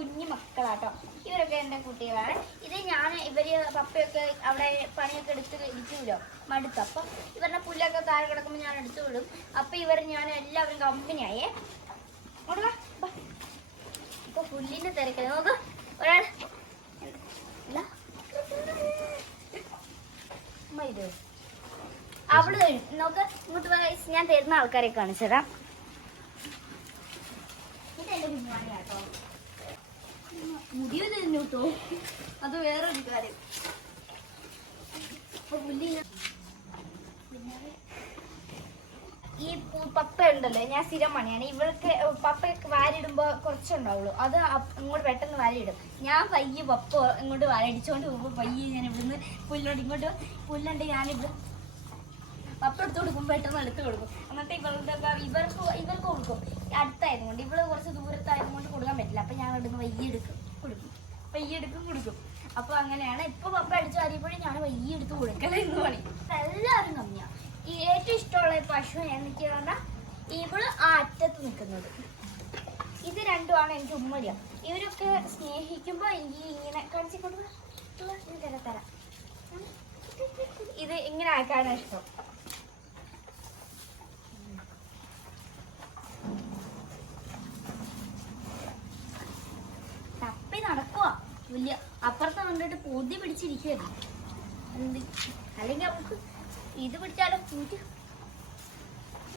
കുഞ്ഞു മക്കളാട്ടോ. ഇവരൊക്കെ എന്റെ കുട്ടികളാണ്. ഇത് ഞാൻ ഇവർ പപ്പയൊക്കെ അവിടെ പണിയൊക്കെ എടുത്ത് ഇരിക്കുമല്ലോ മടുത്ത്. അപ്പം ഇവരുടെ പുല്ലൊക്കെ താഴെ കിടക്കുമ്പോൾ ഞാൻ എടുത്തു വിടും. അപ്പം ഇവർ ഞാൻ എല്ലാവരും കമ്പനിയായേ ഓടുക ഇപ്പൊ പുല്ലിന്റെ തിരക്കൽ നോക്ക് ഒരാൾ. അവൾ നോക്ക് ഇങ്ങോട്ട് ഞാൻ തരുന്ന ആൾക്കാരെ കാണിച്ചതാ തരാം ഇതെന്റെ കുഞ്ഞുമാണിയാട്ടോ കേട്ടോ മുടി തരുന്നു കേട്ടോ അത് വേറൊരു കാര്യം. ഈ പപ്പ ഉണ്ടല്ലോ ഞാൻ സ്ഥിരം പണിയാണ്. ഇവൾക്ക് പപ്പയൊക്കെ വാരിടുമ്പോ കുറച്ചുണ്ടാവുള്ളൂ. അത് ഇങ്ങോട്ട് പെട്ടെന്ന് വാരിയിടും. ഞാൻ പയ്യെ പപ്പ ഇങ്ങോട്ട് വാരടിച്ചോണ്ട് പോകുമ്പോ പയ്യെ ഞാൻ ഇവിടുന്ന് പുല്ലോട്ട് ഇങ്ങോട്ട് പുല്ലുണ്ട് ഞാനിവിടെ പപ്പ എടുത്ത് കൊടുക്കും പെട്ടെന്ന് എടുത്ത് കൊടുക്കും. എന്നിട്ട് ഇവളുടെ ഇവർക്ക് ഇവർക്ക് കൊടുക്കും. അടുത്തായതുകൊണ്ട് ഇവൾ പറ്റില്ല. അപ്പൊ ഞാൻ ഇവിടുന്ന് വയ്യ എടുക്കും കൊടുക്കും. വയ്യ എടുക്കും കൊടുക്കും. അപ്പൊ അങ്ങനെയാണ്. ഇപ്പൊ പപ്പ അടിച്ചു വാരിയപ്പോഴും ഞാൻ വയ്യ എടുത്ത് കൊടുക്കലെന്ന് പറയും. എല്ലാവരും കമ്മിയാ. ഈ ഏറ്റവും ഇഷ്ടമുള്ള പശു എനിക്ക് പറഞ്ഞാൽ ഇവൾ ആ അറ്റത്ത് നിൽക്കുന്നത്. ഇത് രണ്ടുമാണ് എനിക്ക് ഉമ്മടിയ ഇവരൊക്കെ സ്നേഹിക്കുമ്പോ എനിക്ക് ഇങ്ങനെ കാണിച്ചു കൊടുക്കുക ഇത് ഇങ്ങനെ ആക്കാനാണ് ഇഷ്ടം. വലിയ അപ്പുറത്ത് കണ്ടിട്ട് പൊതി പിടിച്ചിരിക്കുകയായിരുന്നു എന്ത്? അല്ലെങ്കിൽ നമുക്ക് ഇത് പിടിച്ചാലും പൂറ്റി